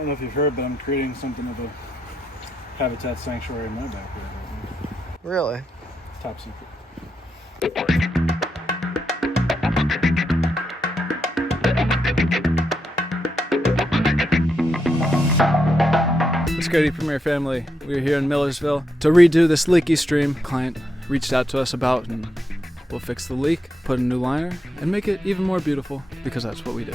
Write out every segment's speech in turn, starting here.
don't know if you've heard, but I'm creating something of a habitat sanctuary in my backyard. Really? Top secret. Security Premier family, we're here in Millersville to redo this leaky stream. Client reached out to us about, and we'll fix the leak, put a new liner, and make it even more beautiful, because that's what we do.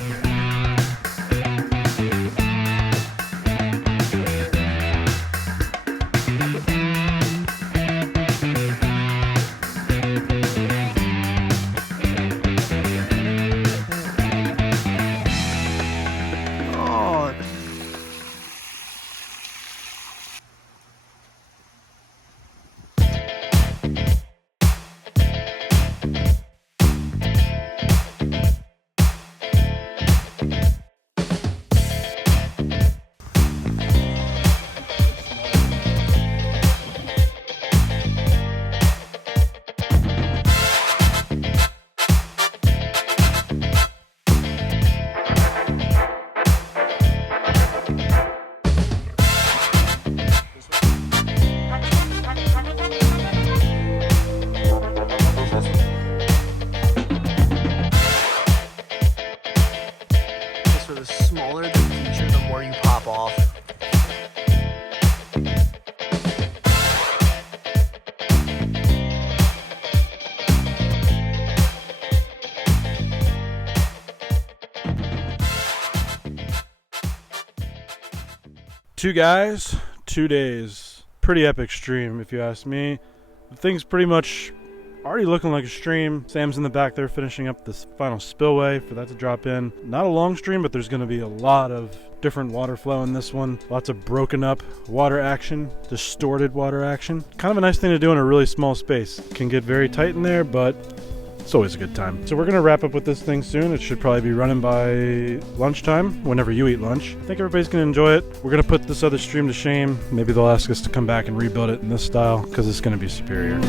The smaller the feature, the more you pop off. Two guys, 2 days. Pretty epic stream, if you ask me. The thing's pretty much already looking like a stream. Sam's in the back there finishing up this final spillway for that to drop in. Not a long stream, but there's going to be a lot of different water flow in this one. Lots of broken up water action, distorted water action. Kind of a nice thing to do in a really small space. Can get very tight in there, but it's always a good time. So we're going to wrap up with this thing soon. It should probably be running by lunchtime, whenever you eat lunch. I think everybody's going to enjoy it. We're going to put this other stream to shame. Maybe they'll ask us to come back and rebuild it in this style, because it's going to be superior.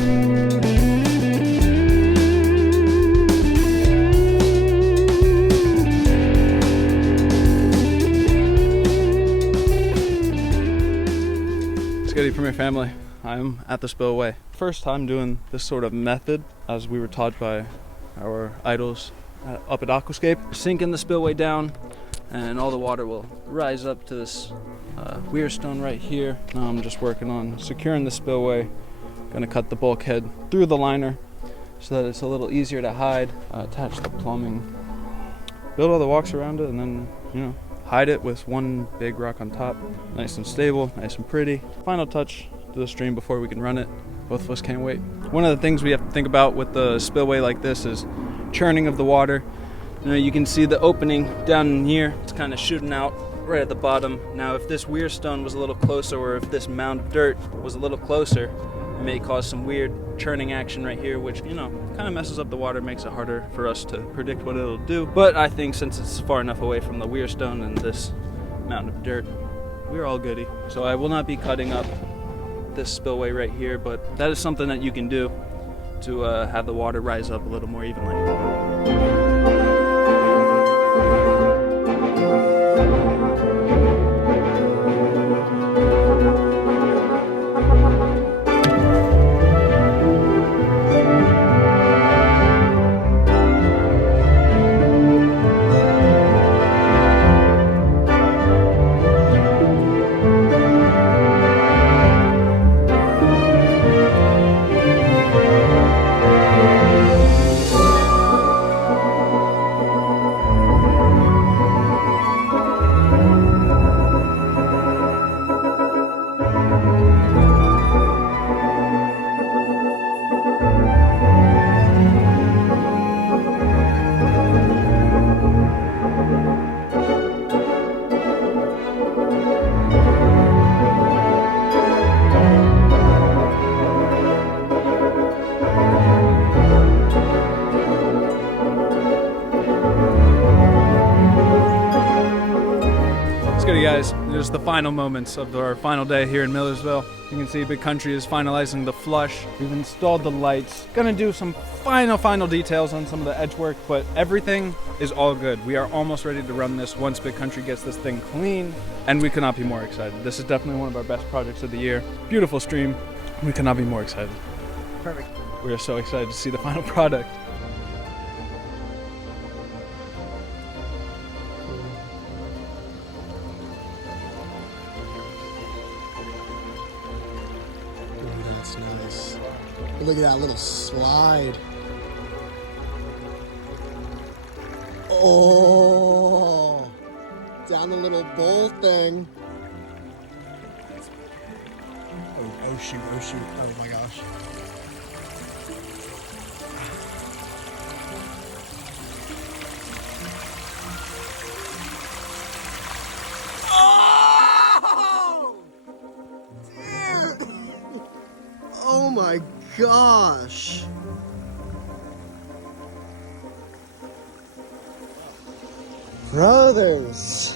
Security Premier family, I'm at the Spillway. First time doing this sort of method, as we were taught by our idols up at Aquascape. Sinking the spillway down, and all the water will rise up to this weir stone right here. Now I'm just working on securing the spillway. Gonna cut the bulkhead through the liner so that it's a little easier to hide. Attach the plumbing, build all the walks around it, and then, you know, hide it with one big rock on top. Nice and stable, nice and pretty. Final touch to the stream before we can run it. Both of us can't wait. One of the things we have to think about with the spillway like this is churning of the water. You know, you can see the opening down in here. It's kind of shooting out right at the bottom. Now, if this weir stone was a little closer, or if this mound of dirt was a little closer, it may cause some weird churning action right here, which, you know, kind of messes up the water, makes it harder for us to predict what it'll do. But I think since it's far enough away from the weir stone and this mountain of dirt, we're all goody. So I will not be cutting up this spillway right here, but that is something that you can do to have the water rise up a little more evenly. good, guys? There's the final moments of our final day here in Millersville. You can see Big Country is finalizing the flush. We've installed the lights. Gonna do some final details on some of the edge work, but everything is all good. We are almost ready to run this once Big Country gets this thing clean, and we could not be more excited. This is definitely one of our best projects of the year. Beautiful stream. We could not be more excited. Perfect. We are so excited to see the final product. That's nice. Look at that little slide. Oh, down the little bowl thing. Oh shoot, oh shoot, oh my gosh. Oh! Dude! Oh my gosh. Brothers.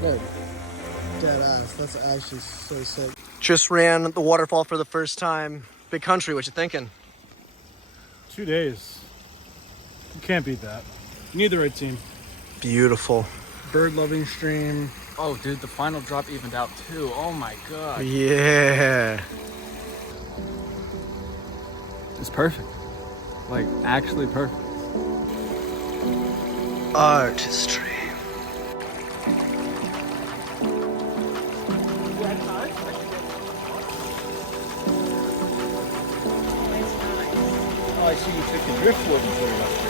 No. Dead ass. That's actually so sick. Just ran the waterfall for the first time. Big Country, what you thinking? 2 days. You can't beat that. You need the right team. Beautiful. Bird loving stream. Oh, dude, the final drop evened out too. Oh my god. Yeah. It's perfect. Like, actually perfect. Artistry. Oh, I see you took the driftwood and put it up there.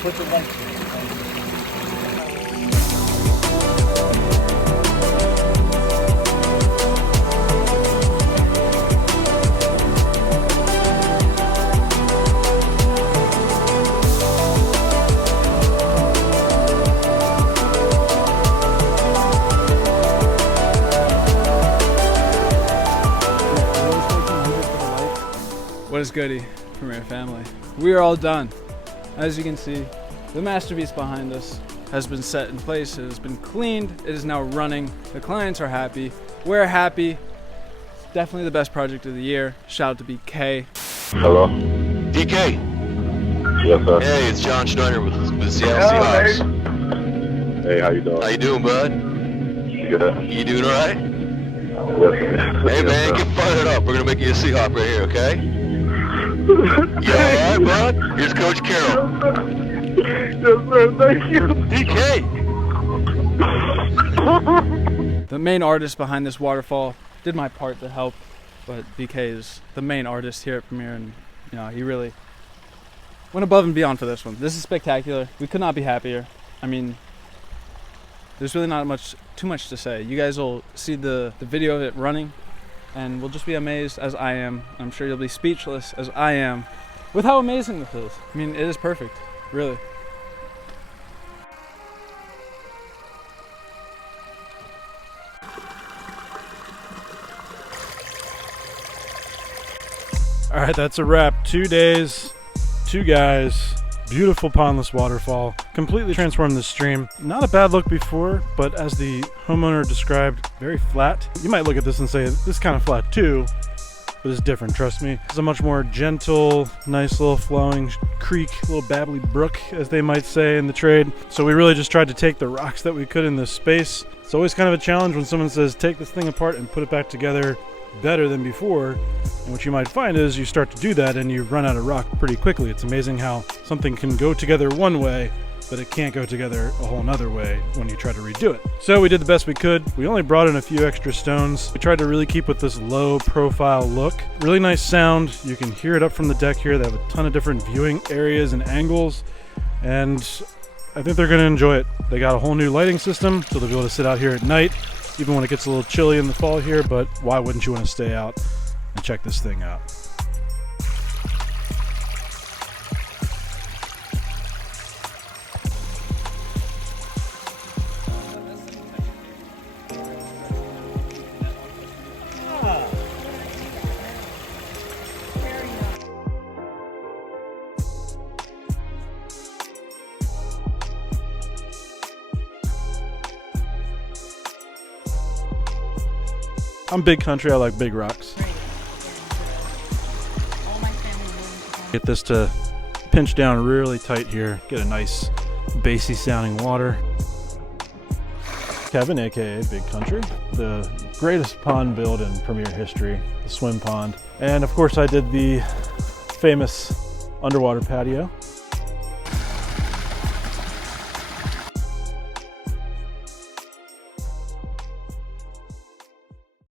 Put the lights in. What is goody, Premier family? We are all done. As you can see, the masterpiece behind us has been set in place, it has been cleaned, it is now running, the clients are happy, we're happy. It's definitely the best project of the year. Shout out to BK. Hello? DK. Yes, sir. Hey, it's John Schneider with Seattle Seahawks. Hey, how you doing? How you doing, bud? Good. You doing all right? Yes, Hey, man, get fired up. We're gonna make you a Seahawk right here, okay? You all right, bud? Here's Coach Carroll. Yes, sir. Thank you. DK. The main artist behind this waterfall did my part to help, but BK is the main artist here at Premier, and you know, he really went above and beyond for this one. This is spectacular. We could not be happier. I mean, there's really not too much to say. You guys will see the video of it running, and we'll just be amazed as I am. I'm sure you'll be speechless as I am with how amazing this is. I mean, it is perfect, really. All right, that's a wrap. 2 days, 2 guys, beautiful pondless waterfall, completely transformed the stream. Not a bad look before, but as the homeowner described, very flat. You might look at this and say, this is kind of flat too, but it's different, trust me. It's a much more gentle, nice little flowing creek, little babbly brook, as they might say in the trade. So we really just tried to take the rocks that we could in this space. It's always kind of a challenge when someone says, take this thing apart and put it back together. better than before. And what you might find is you start to do that and you run out of rock pretty quickly. It's amazing how something can go together one way, but it can't go together a whole nother way when you try to redo it. So we did the best we could. We only brought in a few extra stones. We tried to really keep with this low profile look. Really nice sound. You can hear it up from the deck here. They have a ton of different viewing areas and angles, and I think they're gonna enjoy it. They got a whole new lighting system, so they'll be able to sit out here at night, even when it gets a little chilly in the fall here, but why wouldn't you want to stay out and check this thing out? I'm big country, I like big rocks. Get this to pinch down really tight here, get a nice bassy sounding water. Kevin, aka Big Country, the greatest pond build in Premier history, the swim pond. And of course I did the famous underwater patio.